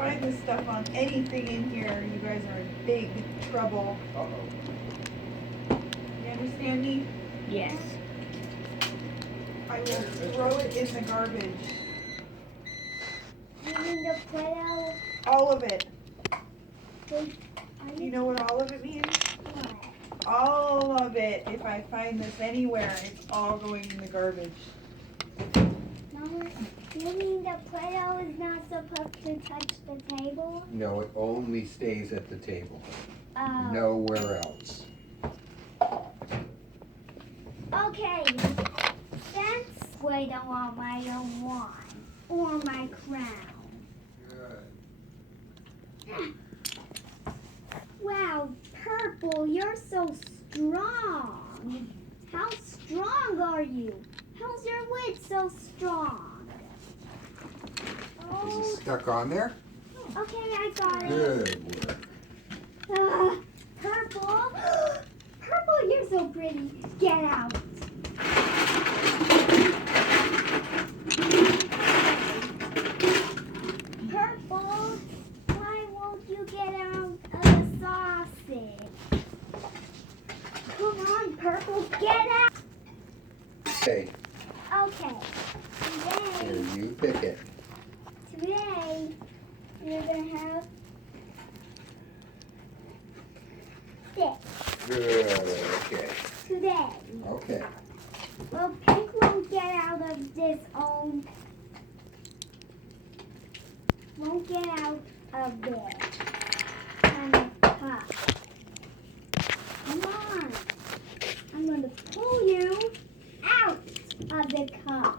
find this stuff on anything in here, you guys are in big trouble. Uh-oh. You understand me? Yes. I will throw it in the garbage. You mean the Play-Doh? All of it. Do You know what all of it means? What? All of it. If I find this anywhere, it's all going in the garbage. Mama, you mean the Play-Doh is not supposed to touch the table? No, it only stays at the table. Oh. Nowhere else. Okay. That's Play-Doh on my own wand. Or my crown. Good. Wow, Purple, you're so strong. How strong are you? How's your wit so strong? Is Oh, it stuck on there? okay, I got it. Good work. Purple, Purple, you're so pretty. Get out. Purple, why won't you get out of the sausage? Come on, Purple, get out. Okay, Okay, here, today, you pick it. you're gonna have this. Good, okay. Today. Okay. Well, Pink won't get out of this own. Won't get out of this kind of cup. Come on. I'm going to pull you out of the cup.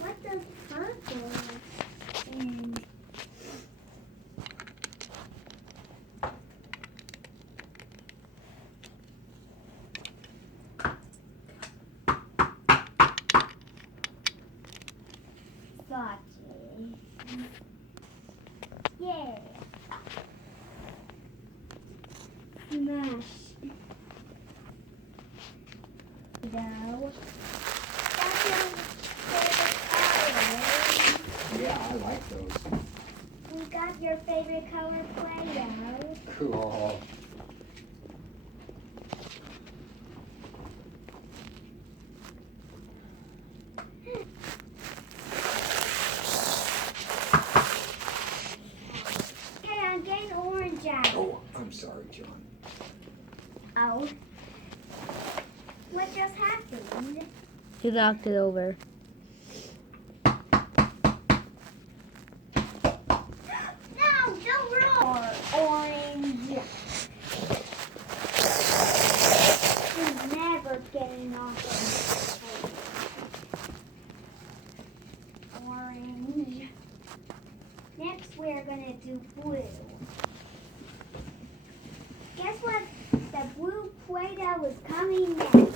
What does purple and Gotcha. Yeah. Smash. No. That's your favorite color. Yeah, I like those. We got your favorite color Play-Doh. Cool. Hey, I'm getting orange out. Oh, I'm sorry, John. Oh. What just happened? He knocked it over. No, don't roll. Orange. He's never getting off of orange. Next we're gonna do blue. Guess what? The blue Play-Doh is coming next.